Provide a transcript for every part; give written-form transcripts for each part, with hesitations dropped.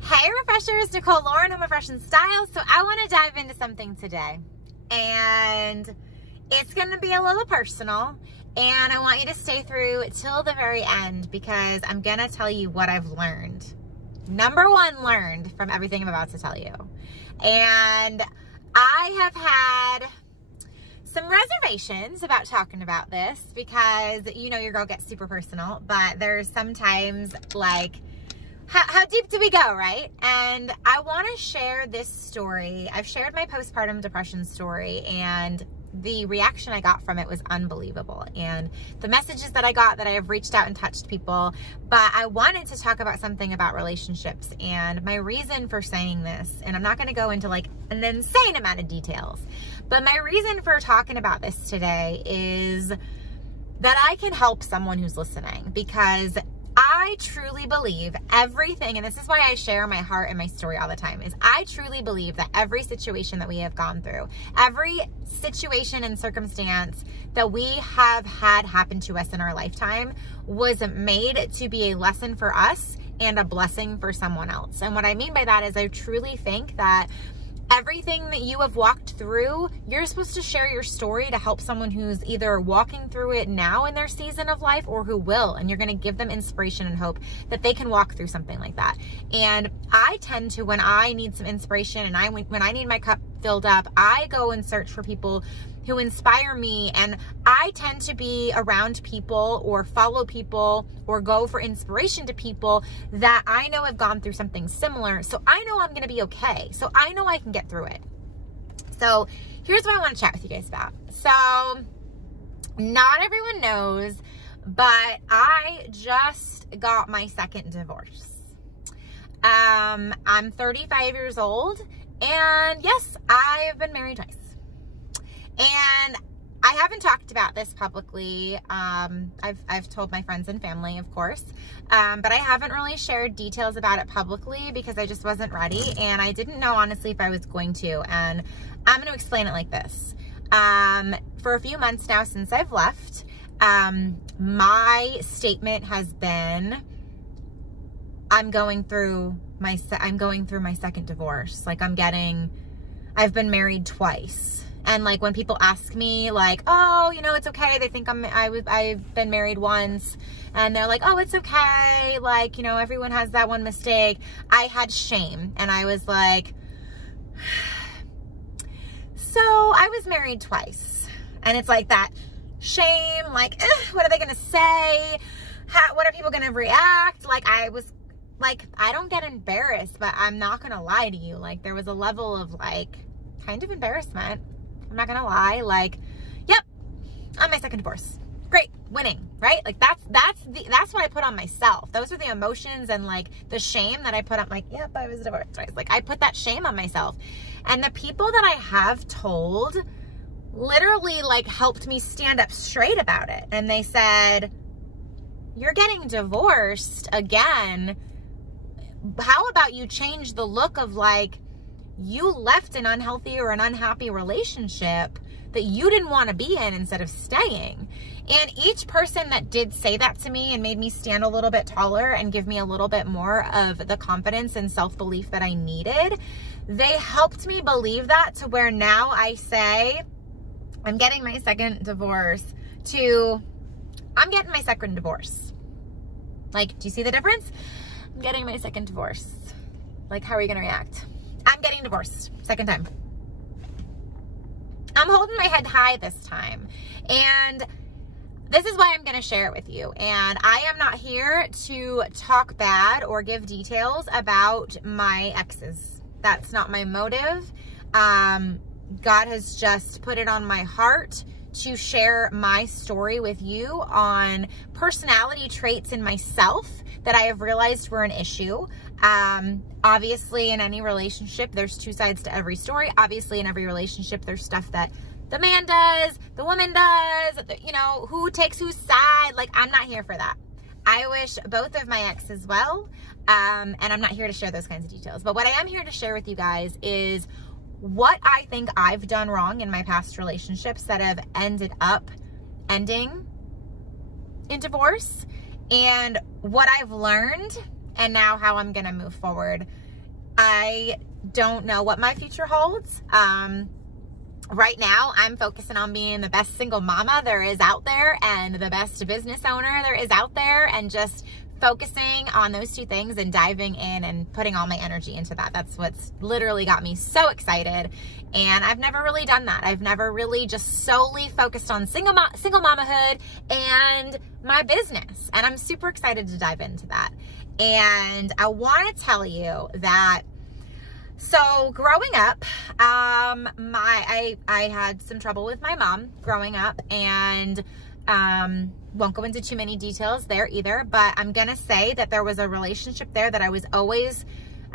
Hey Refreshers, Nicole Lauren, Home Refresh and Style. So I want to dive into something today, and it's going to be a little personal, and I want you to stay through till the very end because I'm going to tell you what I've learned. Number one learned from everything I'm about to tell you. And I have had some reservations about talking about this because, you know, your girl gets super personal, but there's sometimes like, how deep do we go, right? And I want to share this story. I've shared my postpartum depression story, and the reaction I got from it was unbelievable. And the messages that I got, that I have reached out and touched people, but I wanted to talk about something about relationships and my reason for saying this. And I'm not going to go into like an insane amount of details, but my reason for talking about this today is that I can help someone who's listening, because I truly believe everything, and this is why I share my heart and my story all the time, is I truly believe that every situation that we have gone through, every situation and circumstance that we have had happen to us in our lifetime was made to be a lesson for us and a blessing for someone else. And what I mean by that is I truly think that everything that you have walked through, you're supposed to share your story to help someone who's either walking through it now in their season of life or who will. And you're going to give them inspiration and hope that they can walk through something like that. And I tend to, when I need some inspiration and when I need my cup filled up, I go and search for people who inspire me, and I tend to be around people or follow people or go for inspiration to people that I know have gone through something similar, so I know I'm going to be okay. So I know I can get through it. So here's what I want to chat with you guys about. So not everyone knows, but I just got my second divorce. I'm 35 years old, and yes, I've been married twice. And I haven't talked about this publicly. I've told my friends and family, of course, but I haven't really shared details about it publicly because I just wasn't ready, and I didn't know honestly if I was going to. And I'm going to explain it like this. For a few months now since I've left, my statement has been, I'm going through my second divorce. Like I've been married twice. And like when people ask me like, oh, you know, it's okay, they think I've been married once, and they're like, oh, it's okay, like, you know, everyone has that one mistake. I had shame, and I was like, so I was married twice, and it's like that shame, like, what are they gonna say? What are people gonna react? Like, I was like, I don't get embarrassed, but I'm not gonna lie to you, like there was a level of like kind of embarrassment. I'm not gonna lie, like, yep, I'm my second divorce. Great, winning, right? Like that's what I put on myself. Those are the emotions and like the shame that I put on, like, yep, I was divorced twice. Like I put that shame on myself. And the people that I have told literally like helped me stand up straight about it. And they said, you're getting divorced again. How about you change the look of like, you left an unhealthy or an unhappy relationship that you didn't want to be in instead of staying. And each person that did say that to me and made me stand a little bit taller and give me a little bit more of the confidence and self-belief that I needed, they helped me believe that, to where now I say, I'm getting my second divorce, to I'm getting my second divorce. Like, do you see the difference? I'm getting my second divorce. Like, how are you going to react? I'm getting divorced, second time. I'm holding my head high this time. And this is why I'm going to share it with you. And I am not here to talk bad or give details about my exes. That's not my motive. God has just put it on my heart to share my story with you on personality traits in myself that I have realized were an issue. Obviously in any relationship, there's two sides to every story. Obviously in every relationship, there's stuff that the man does, the woman does, you know, who takes whose side. Like, I'm not here for that. I wish both of my exes well. And I'm not here to share those kinds of details. But what I am here to share with you guys is what I think I've done wrong in my past relationships that have ended up ending in divorce, and what I've learned, and now how I'm going to move forward I don't know what my future holds. Right now, I'm focusing on being the best single mama there is out there and the best business owner there is out there, and just focusing on those two things and diving in and putting all my energy into that. That's what's literally got me so excited. And I've never really done that. I've never really just solely focused on single mamahood and my business. And I'm super excited to dive into that. And I want to tell you that, so growing up, I had some trouble with my mom growing up, and won't go into too many details there either, but I'm gonna say that there was a relationship there that I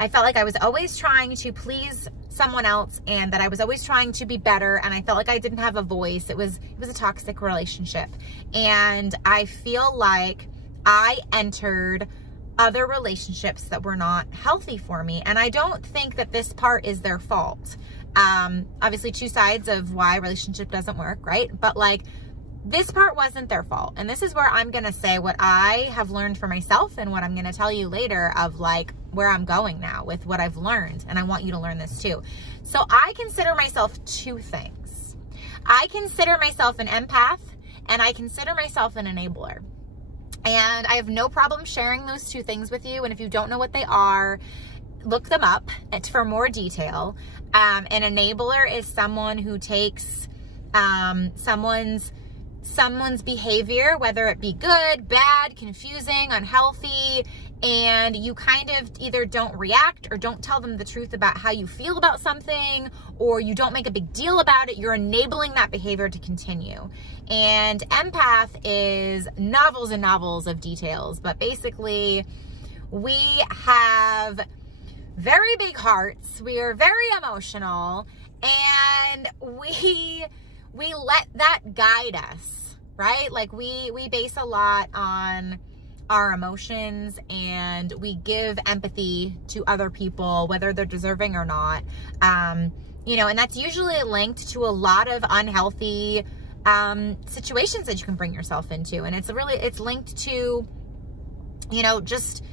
felt like I was always trying to please someone else, and that I was always trying to be better, and I felt like I didn't have a voice. It was a toxic relationship, and I feel like I entered other relationships that were not healthy for me. And I don't think that this part is their fault. Obviously two sides of why a relationship doesn't work, right? But like, this part wasn't their fault. And this is where I'm going to say what I have learned for myself, and what I'm going to tell you later of like where I'm going now with what I've learned. And I want you to learn this too. So I consider myself two things. I consider myself an empath, and I consider myself an enabler. And I have no problem sharing those two things with you. And if you don't know what they are, look them up for more detail. An enabler is someone who takes someone's behavior, whether it be good, bad, confusing, unhealthy, and you kind of either don't react or don't tell them the truth about how you feel about something, or you don't make a big deal about it. You're enabling that behavior to continue. And empath is novels and novels of details, but basically we have very big hearts. We are very emotional, and we let that guide us, right? Like we base a lot on our emotions, and we give empathy to other people, whether they're deserving or not. You know, and that's usually linked to a lot of unhealthy situations that you can bring yourself into. And it's linked to, you know, just,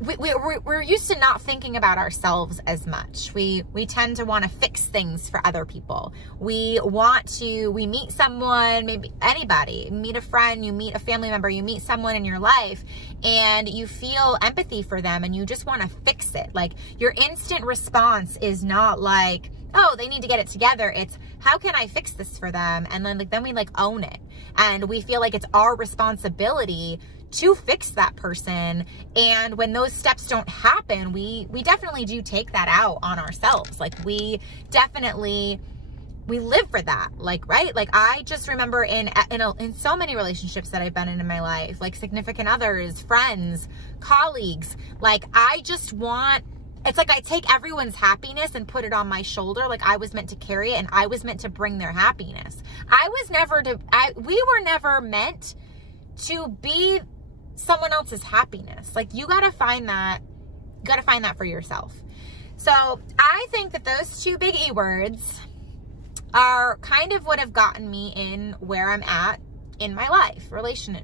we're used to not thinking about ourselves as much. We tend to want to fix things for other people. We meet someone, maybe anybody, meet a friend, you meet a family member, you meet someone in your life, and you feel empathy for them, and you just want to fix it. Like, your instant response is not like, oh, they need to get it together. It's, how can I fix this for them? And then we like own it. And we feel like it's our responsibility to fix that person. And when those steps don't happen, we definitely do take that out on ourselves. Like, we live for that. Like, right? Like, I just remember in so many relationships that I've been in my life, like significant others, friends, colleagues, like, I just want, it's like I take everyone's happiness and put it on my shoulder. Like, I was meant to carry it, and I was meant to bring their happiness. We were never meant to be someone else's happiness. Like, you gotta find that for yourself. So I think that those two big E words are kind of what have gotten me in where I'm at in my life. I always say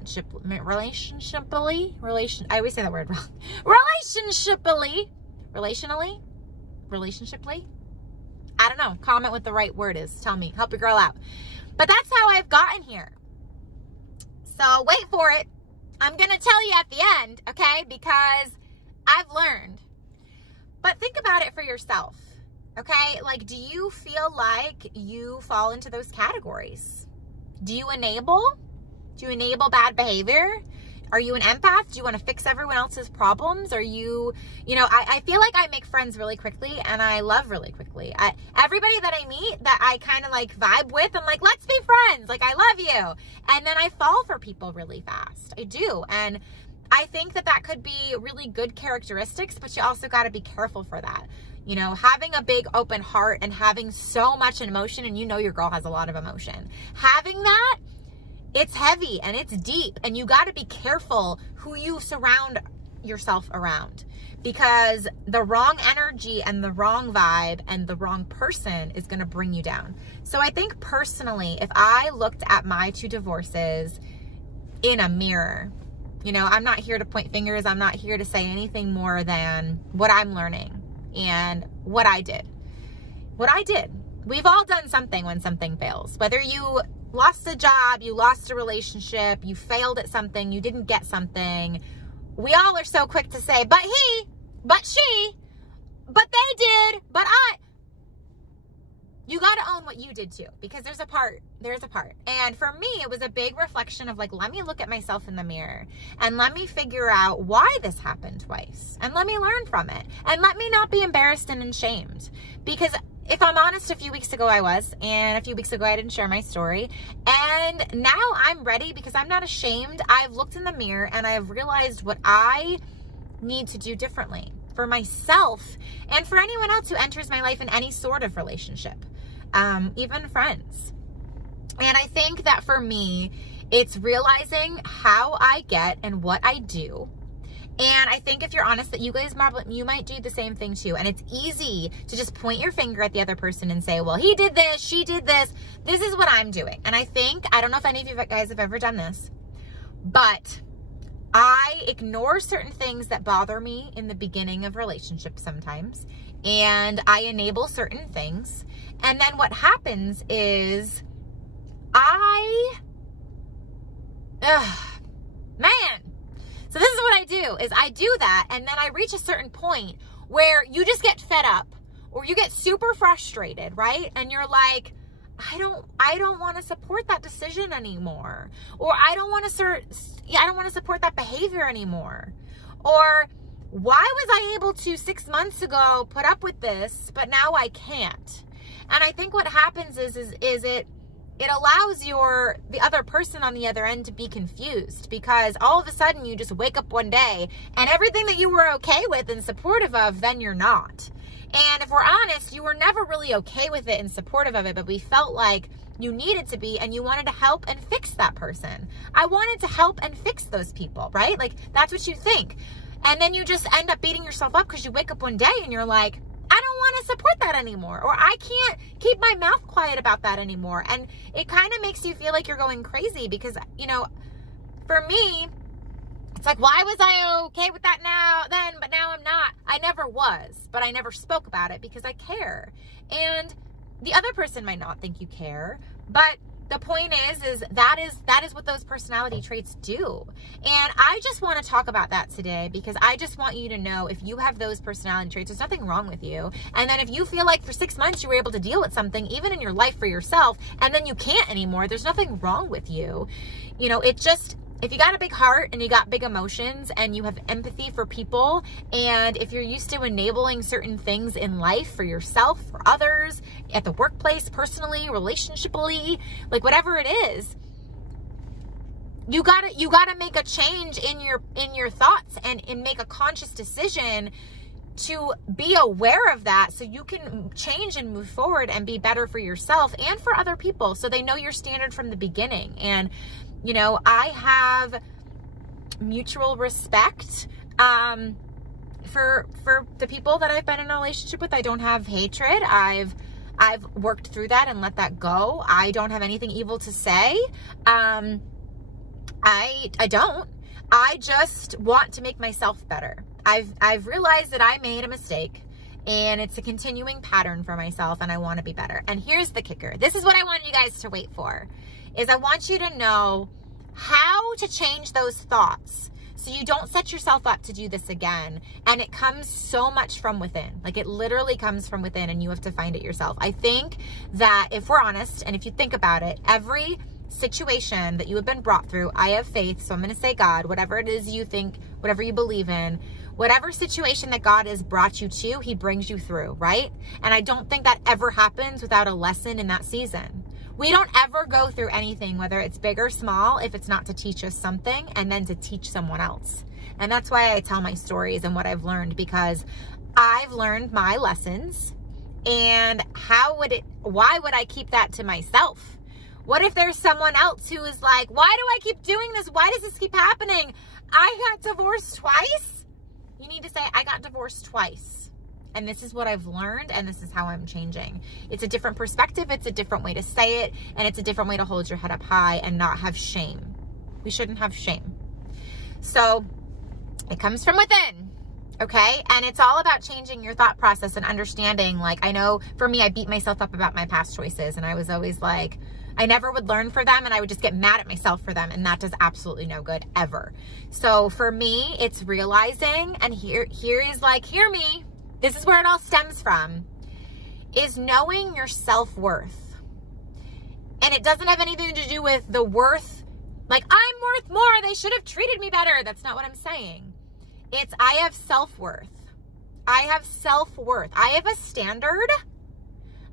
that word wrong. Relationshiply. I don't know. Comment what the right word is. Tell me. Help your girl out. But that's how I've gotten here. So wait for it. I'm going to tell you at the end, okay? Because I've learned. But think about it for yourself, okay? Like, do you feel like you fall into those categories? Do you enable? Do you enable bad behavior? Are you an empath? Do you want to fix everyone else's problems? Are you know, I feel like I make friends really quickly, and I love really quickly. Everybody that I meet that I kind of like vibe with, I'm like, let's be friends. Like, I love you. And then I fall for people really fast. I do. And I think that could be really good characteristics, but you also got to be careful for that. You know, having a big open heart and having so much emotion, and you know your girl has a lot of emotion. Having that, it's heavy and it's deep, and you got to be careful who you surround yourself around, because the wrong energy and the wrong vibe and the wrong person is going to bring you down. So I think personally, if I looked at my two divorces in a mirror, you know, I'm not here to point fingers. I'm not here to say anything more than what I'm learning. and what I did. We've all done something when something fails. Whether you lost a job, you lost a relationship, you failed at something, you didn't get something. We all are so quick to say, but he, but she, but they did, but I. You got to own what you did too, because there's a part. And for me, it was a big reflection of like, let me look at myself in the mirror and let me figure out why this happened twice and let me learn from it and let me not be embarrassed and ashamed. Because if I'm honest, a few weeks ago I was, and a few weeks ago I didn't share my story. And now I'm ready because I'm not ashamed. I've looked in the mirror and I've realized what I need to do differently for myself and for anyone else who enters my life in any sort of relationship. Even friends. And I think that for me, it's realizing how I get and what I do. And I think if you're honest that you guys, you might do the same thing too. And it's easy to just point your finger at the other person and say, well, he did this, she did this. This is what I'm doing. And I don't know if any of you guys have ever done this, but I ignore certain things that bother me in the beginning of relationships sometimes. And I enable certain things. And then what happens is So this is what I do, is I do that, and then I reach a certain point where you just get fed up or you get super frustrated, right? And you're like, I don't want to support that decision anymore. Or I don't want to support that behavior anymore. Or why was I able to 6 months ago put up with this, but now I can't? And I think what happens is it allows the other person on the other end to be confused, because all of a sudden you just wake up one day and everything that you were okay with and supportive of, then you're not. And if we're honest, you were never really okay with it and supportive of it, but we felt like you needed to be, and you wanted to help and fix that person. I wanted to help and fix those people, right? Like, that's what you think. And then you just end up beating yourself up because you wake up one day and you're like, I don't want to support that anymore, or I can't keep my mouth quiet about that anymore. And it kind of makes you feel like you're going crazy because, you know, for me, it's like, why was I okay with that then, but now I'm not? I never was, but I never spoke about it because I care. And the other person might not think you care, but the point is that is what those personality traits do. And I just want to talk about that today because I just want you to know, if you have those personality traits, there's nothing wrong with you. And then if you feel like for 6 months you were able to deal with something, even in your life for yourself, and then you can't anymore, there's nothing wrong with you. You know, it just, if you got a big heart and you got big emotions and you have empathy for people, and if you're used to enabling certain things in life for yourself, for others, at the workplace, personally, relationshipally, like whatever it is, you gotta make a change in your thoughts and make a conscious decision to be aware of that so you can change and move forward and be better for yourself and for other people, so they know your standard from the beginning. And you know, I have mutual respect for the people that I've been in a relationship with. I don't have hatred. I've worked through that and let that go. I don't have anything evil to say. I don't. I just want to make myself better. I've realized that I made a mistake, and it's a continuing pattern for myself, and I want to be better. And here's the kicker. This is what I want you guys to wait for. Is I want you to know how to change those thoughts so you don't set yourself up to do this again. And it comes so much from within. Like, it literally comes from within, and you have to find it yourself. I think that if we're honest, and if you think about it, every situation that you have been brought through, I have faith, so I'm going to say God, whatever it is you think, whatever you believe in, whatever situation that God has brought you to, he brings you through, right? And I don't think that ever happens without a lesson in that season. We don't ever go through anything, whether it's big or small, if it's not to teach us something and then to teach someone else. And that's why I tell my stories and what I've learned, because I've learned my lessons. And why would I keep that to myself? What if there's someone else who is like, why do I keep doing this? Why does this keep happening? I got divorced twice. You need to say, I got divorced twice. And this is what I've learned, and this is how I'm changing. It's a different perspective. It's a different way to say it, and it's a different way to hold your head up high and not have shame. We shouldn't have shame. So it comes from within. Okay. And it's all about changing your thought process and understanding. Like, I know for me, I beat myself up about my past choices, and I was always like, I never would learn for them, and I would just get mad at myself for them. And that does absolutely no good ever. So for me, it's realizing, and here is like, hear me, this is where it all stems from, is knowing your self-worth. And it doesn't have anything to do with the worth, like, I'm worth more, they should have treated me better. That's not what I'm saying. It's, I have self-worth. I have self-worth. I have a standard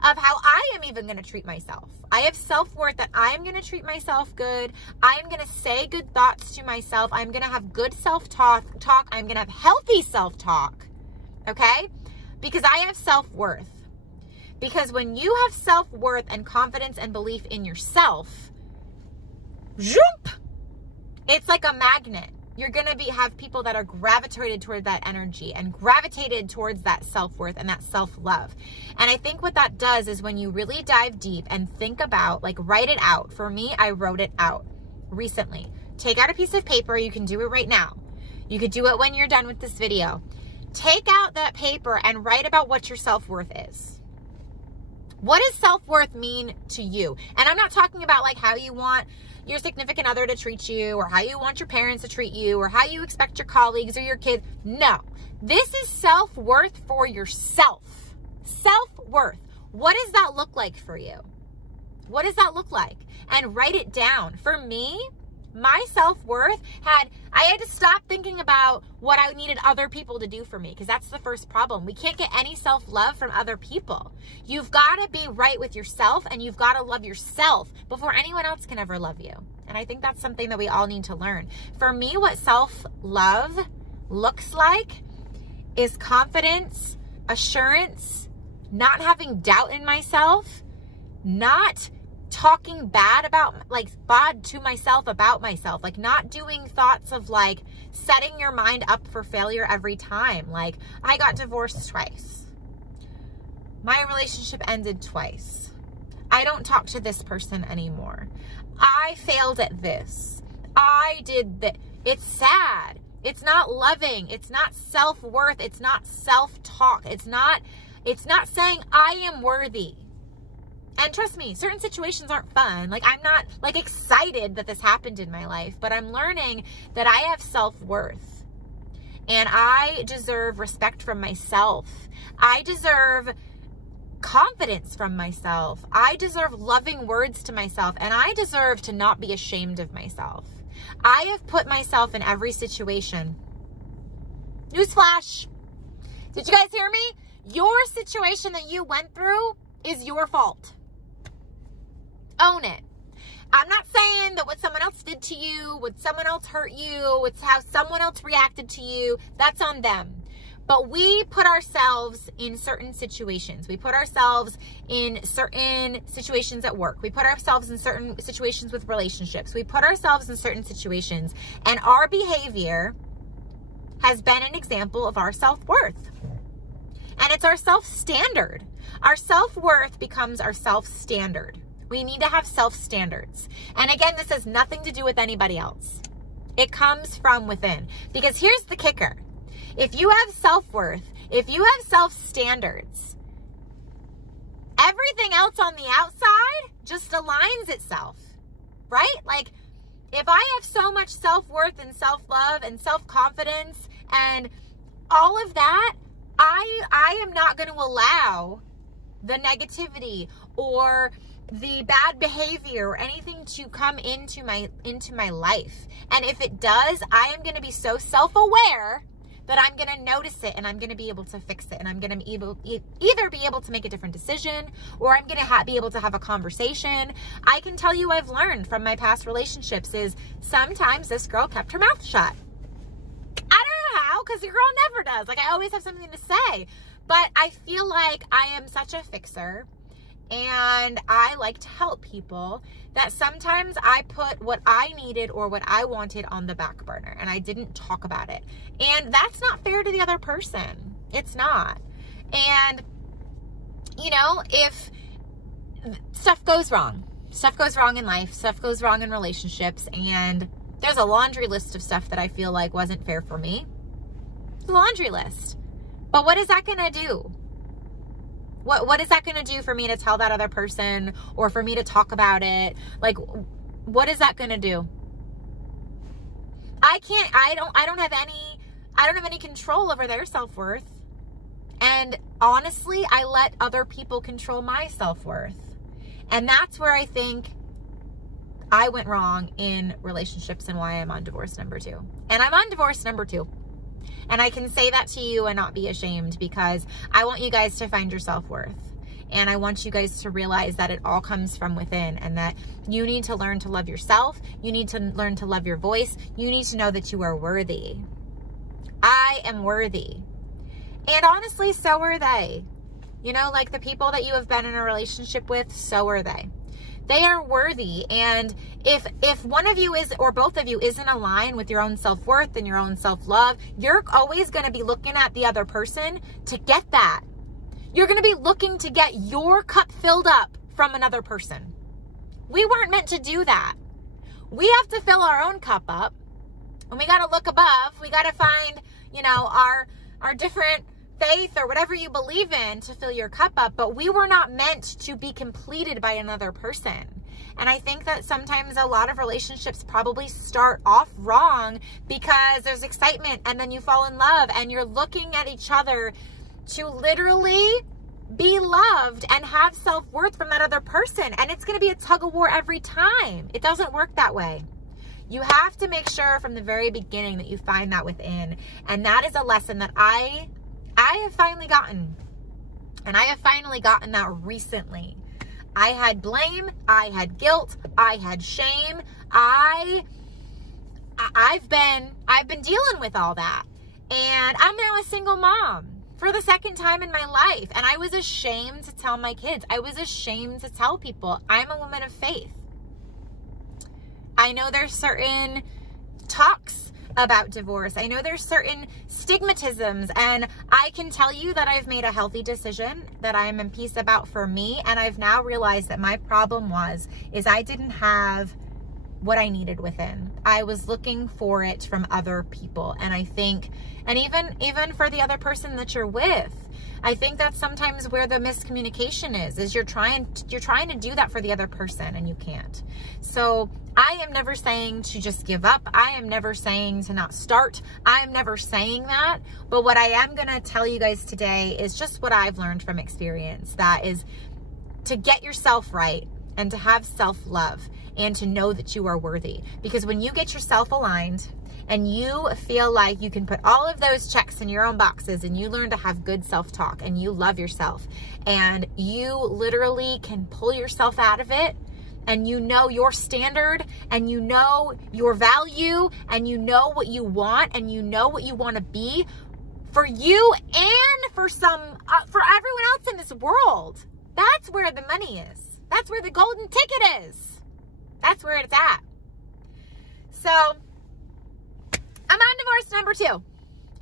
of how I am even going to treat myself. I have self-worth that I'm going to treat myself good. I'm going to say good thoughts to myself. I'm going to have good self-talk. I'm going to have healthy self-talk. Okay? Because I have self-worth. Because when you have self-worth and confidence and belief in yourself, zoop, it's like a magnet. You're going to have people that are gravitated toward that energy and gravitated towards that self-worth and that self-love. And I think what that does is when you really dive deep and think about, like, write it out. For me, I wrote it out recently. Take out a piece of paper. You can do it right now. You could do it when you're done with this video. Take out that paper and write about what your self-worth is. What does self-worth mean to you? And I'm not talking about like how you want your significant other to treat you, or how you want your parents to treat you, or how you expect your colleagues or your kids. No, this is self-worth for yourself. Self-worth. What does that look like for you? What does that look like? And write it down. For me, my self-worth I had to stop thinking about what I needed other people to do for me, because that's the first problem. We can't get any self-love from other people. You've got to be right with yourself, and you've got to love yourself before anyone else can ever love you. And I think that's something that we all need to learn. For me, what self-love looks like is confidence, assurance, not having doubt in myself, not talking bad to myself about myself, like not doing thoughts of like setting your mind up for failure every time. Like, I got divorced twice. My relationship ended twice. I don't talk to this person anymore. I failed at this. I did that. It's sad. It's not loving. It's not self-worth. It's not self-talk. It's not saying I am worthy. And trust me, certain situations aren't fun. Like, I'm not like excited that this happened in my life, but I'm learning that I have self-worth, and I deserve respect from myself. I deserve confidence from myself. I deserve loving words to myself, and I deserve to not be ashamed of myself. I have put myself in every situation. Newsflash. Did you guys hear me? Your situation that you went through is your fault. Own it. I'm not saying that what someone else did to you, what someone else hurt you, it's how someone else reacted to you, that's on them. But we put ourselves in certain situations. We put ourselves in certain situations at work. We put ourselves in certain situations with relationships. We put ourselves in certain situations, and our behavior has been an example of our self-worth. And it's our self-standard. Our self-worth becomes our self-standard. We need to have self-standards. And again, this has nothing to do with anybody else. It comes from within. Because here's the kicker. If you have self-worth, if you have self-standards, everything else on the outside just aligns itself, right? Like, if I have so much self-worth and self-love and self-confidence and all of that, I am not going to allow the negativity or the bad behavior or anything to come into my life. And if it does, I am going to be so self-aware that I'm going to notice it, and I'm going to be able to fix it, and I'm going to either be able to make a different decision, or I'm going to be able to have a conversation. I can tell you I've learned from my past relationships is sometimes this girl kept her mouth shut. I don't know how, because your girl never does. Like, I always have something to say, but I feel like I am such a fixer, and I like to help people, that sometimes I put what I needed or what I wanted on the back burner, and I didn't talk about it. And that's not fair to the other person. It's not. And, you know, if stuff goes wrong in life, stuff goes wrong in relationships, and there's a laundry list of stuff that I feel like wasn't fair for me. the laundry list. But what is that going to do? What is that going to do for me to tell that other person or for me to talk about it? Like, what is that going to do? I don't have any control over their self-worth. And honestly, I let other people control my self-worth. And that's where I think I went wrong in relationships and why I'm on divorce number 2. And I'm on divorce number 2. And I can say that to you and not be ashamed, because I want you guys to find your self-worth. And I want you guys to realize that it all comes from within, and that you need to learn to love yourself. You need to learn to love your voice. You need to know that you are worthy. I am worthy. And honestly, so are they. You know, like the people that you have been in a relationship with, so are they. They are worthy. And if one of you is, or both of you isn't aligned with your own self-worth and your own self-love, you're always going to be looking at the other person to get that. You're going to be looking to get your cup filled up from another person. We weren't meant to do that. We have to fill our own cup up. And we got to look above. We got to find, you know, our different faith or whatever you believe in to fill your cup up. But we were not meant to be completed by another person. And I think that sometimes a lot of relationships probably start off wrong because there's excitement and then you fall in love and you're looking at each other to literally be loved and have self-worth from that other person. And it's going to be a tug of war every time. It doesn't work that way. You have to make sure from the very beginning that you find that within. And that is a lesson that I have finally gotten. And I have finally gotten that recently. I had blame, I had guilt, I had shame. I've been dealing with all that. And I'm now a single mom for the second time in my life. And I was ashamed to tell my kids. I was ashamed to tell people I'm a woman of faith. I know there's certain talks about divorce. I know there's certain stigmatisms, and I can tell you that I've made a healthy decision that I'm in peace about for me. And I've now realized that my problem is I didn't have what I needed within. I was looking for it from other people. And I think, and even for the other person that you're with, I think that's sometimes where the miscommunication is you're trying to do that for the other person and you can't. So I am never saying to just give up. I am never saying to not start. I am never saying that. But what I am going to tell you guys today is just what I've learned from experience. That is to get yourself right and to have self-love and to know that you are worthy. Because when you get yourself aligned and you feel like you can put all of those checks in your own boxes and you learn to have good self-talk and you love yourself and you literally can pull yourself out of it, and you know your standard and you know your value and you know what you want and you know what you want to be for you and for everyone else in this world. That's where the money is. That's where the golden ticket is. That's where it's at. So I'm on divorce number 2.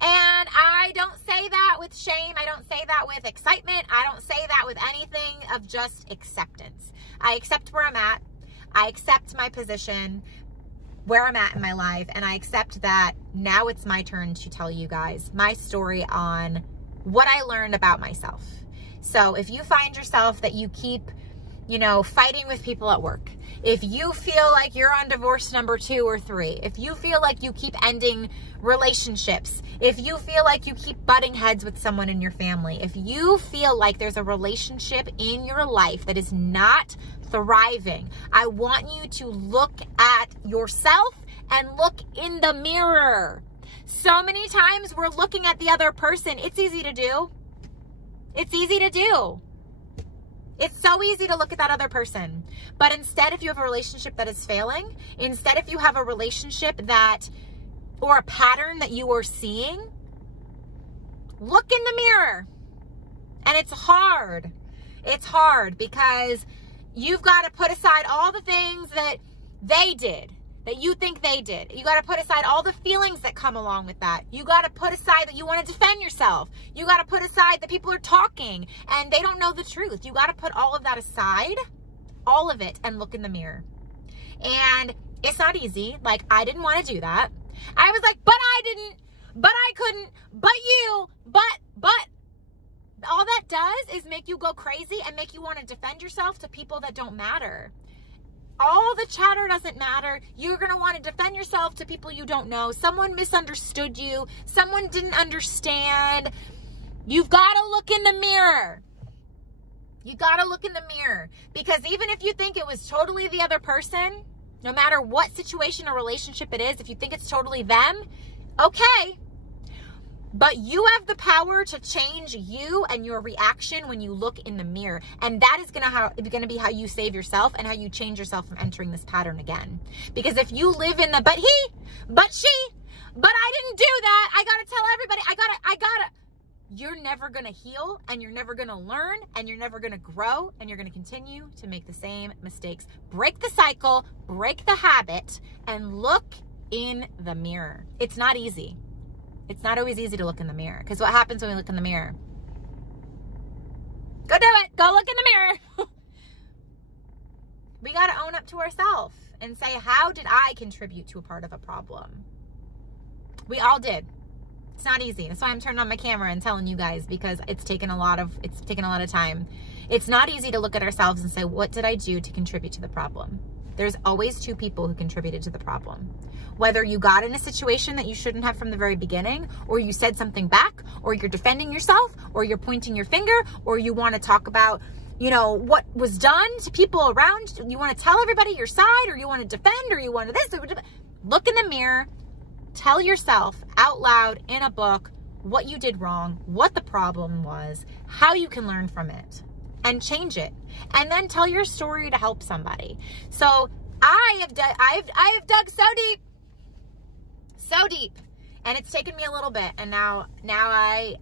And I don't say that with shame. I don't say that with excitement. I don't say that with anything of just acceptance. I accept where I'm at. I accept my position, where I'm at in my life. And I accept that now it's my turn to tell you guys my story on what I learned about myself. So if you find yourself that you keep, fighting with people at work, if you feel like you're on divorce number 2 or 3, if you feel like you keep ending relationships, if you feel like you keep butting heads with someone in your family, if you feel like there's a relationship in your life that is not thriving, I want you to look at yourself and look in the mirror. So many times we're looking at the other person. It's easy to do. It's easy to do. It's so easy to look at that other person. But instead, if you have a relationship that is failing, instead if you have a relationship or a pattern that you are seeing, look in the mirror. And it's hard. It's hard because you've got to put aside all the things that they did, that you think they did. You got to put aside all the feelings that come along with that. You got to put aside that you want to defend yourself. You got to put aside that people are talking and they don't know the truth. You got to put all of that aside, all of it, and look in the mirror. And it's not easy. Like, I didn't want to do that. I was like, but but I couldn't, but you, but. All that does is make you go crazy and make you want to defend yourself to people that don't matter. All the chatter doesn't matter. You're going to want to defend yourself to people you don't know. Someone misunderstood you. Someone didn't understand. You've got to look in the mirror. You got to look in the mirror, because even if you think it was totally the other person, no matter what situation or relationship it is, if you think it's totally them, okay. But you have the power to change you and your reaction when you look in the mirror. And that is gonna be how you save yourself and how you change yourself from entering this pattern again. Because if you live in the, but he, but she, but I didn't do that, I gotta tell everybody, I gotta, you're never gonna heal, and you're never gonna learn, and you're never gonna grow, and you're gonna continue to make the same mistakes. Break the cycle, break the habit, and look in the mirror. It's not easy. It's not always easy to look in the mirror, because what happens when we look in the mirror? Go do it. Go look in the mirror. We got to own up to ourselves and say, how did I contribute to a part of a problem? We all did. It's not easy. That's why I'm turning on my camera and telling you guys, because it's taken a lot of time. It's not easy to look at ourselves and say, what did I do to contribute to the problem? There's always two people who contributed to the problem. Whether you got in a situation that you shouldn't have from the very beginning, or you said something back, or you're defending yourself, or you're pointing your finger, or you want to talk about, you know, what was done to people around. You want to tell everybody your side, or you want to defend, or you want to this. Look in the mirror. Tell yourself out loud in a book what you did wrong, what the problem was, how you can learn from it, and change it. And then tell your story to help somebody. So I have dug so deep, and it's taken me a little bit. And now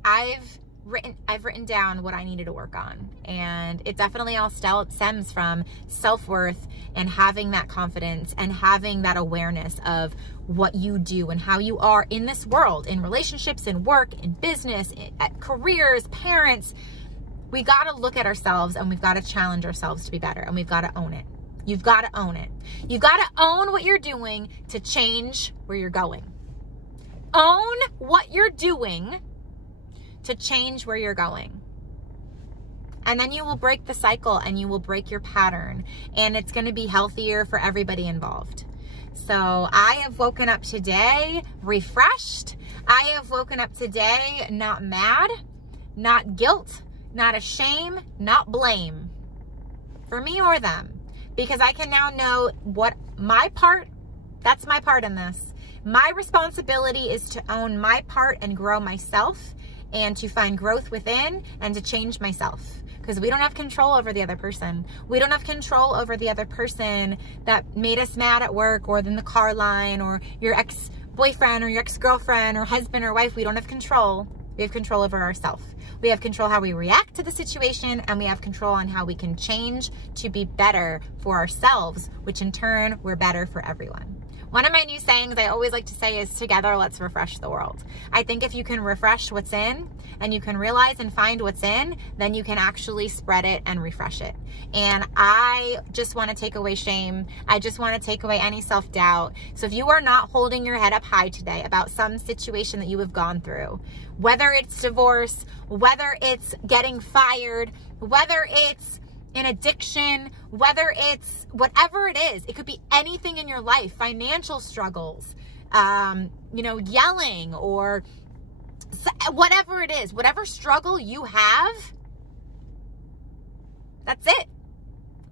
I've written down what I needed to work on. And it definitely all stems from self-worth and having that confidence and having that awareness of what you do and how you are in this world, in relationships, in work, in business, at careers, parents. We got to look at ourselves, and we've got to challenge ourselves to be better, and we've got to own it. You've got to own it. You've got to own what you're doing to change where you're going. Own what you're doing to change where you're going. And then you will break the cycle, and you will break your pattern, and it's going to be healthier for everybody involved. So I have woken up today refreshed. I have woken up today not mad, not guilt, not shame, not blame for me or them, because I can now know what my part, that's my part in this. My responsibility is to own my part and grow myself, and to find growth within, and to change myself, because we don't have control over the other person. We don't have control over the other person that made us mad at work, or in the car line, or your ex-boyfriend or your ex-girlfriend or husband or wife. We don't have control. We have control over ourselves. We have control how we react to the situation, and we have control on how we can change to be better for ourselves, which in turn, we're better for everyone. One of my new sayings I always like to say is, together, let's refresh the world. I think if you can refresh what's in, and you can realize and find what's in, then you can actually spread it and refresh it. And I just want to take away shame. I just want to take away any self-doubt. So if you are not holding your head up high today about some situation that you have gone through, whether it's divorce, whether it's getting fired, whether it's an addiction, whether it's whatever it is, it could be anything in your life, financial struggles, you know, yelling, or whatever it is, whatever struggle you have, that's it.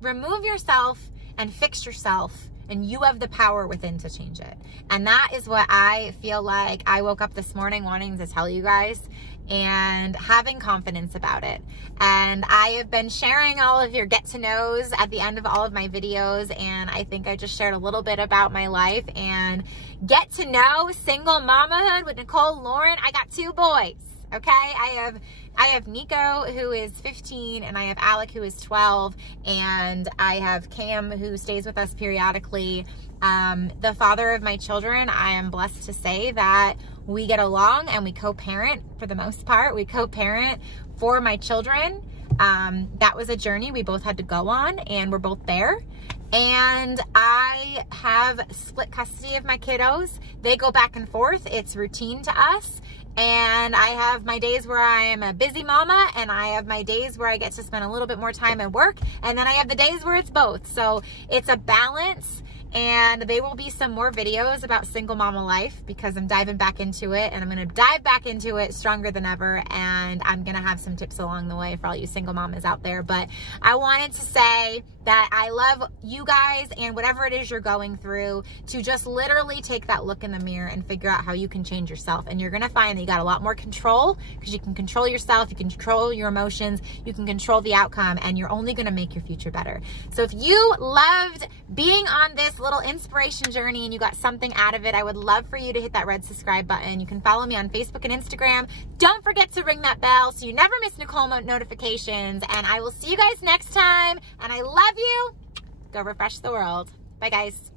Remove yourself and fix yourself, and you have the power within to change it. And that is what I feel like I woke up this morning wanting to tell you guys, and having confidence about it. And I have been sharing all of your get-to-knows at the end of all of my videos, and I think I just shared a little bit about my life and get to know single mamahood with Nicole Lauren. I got 2 boys, okay? I have Nico, who is 15, and I have Alec, who is 12, and I have Cam, who stays with us periodically. The father of my children, I am blessed to say that we get along, and we co-parent for the most part. We co-parent for my children. That was a journey we both had to go on, and we're both there. and I have split custody of my kiddos. They go back and forth. It's routine to us. And I have my days where I am a busy mama, and I have my days where I get to spend a little bit more time at work, and then I have the days where it's both. So it's a balance, and there will be some more videos about single mama life because I'm diving back into it, and I'm going to dive back into it stronger than ever, and I'm going to have some tips along the way for all you single mamas out there. But I wanted to say that I love you guys, and whatever it is you're going through, to just literally take that look in the mirror and figure out how you can change yourself. And you're going to find that you got a lot more control, because you can control yourself, you can control your emotions, you can control the outcome, and you're only going to make your future better. So if you loved being on this little inspiration journey and you got something out of it, I would love for you to hit that red subscribe button. You can follow me on Facebook and Instagram. Don't forget to ring that bell so you never miss Nicole notifications. And I will see you guys next time. And I love you. Go refresh the world. Bye, guys.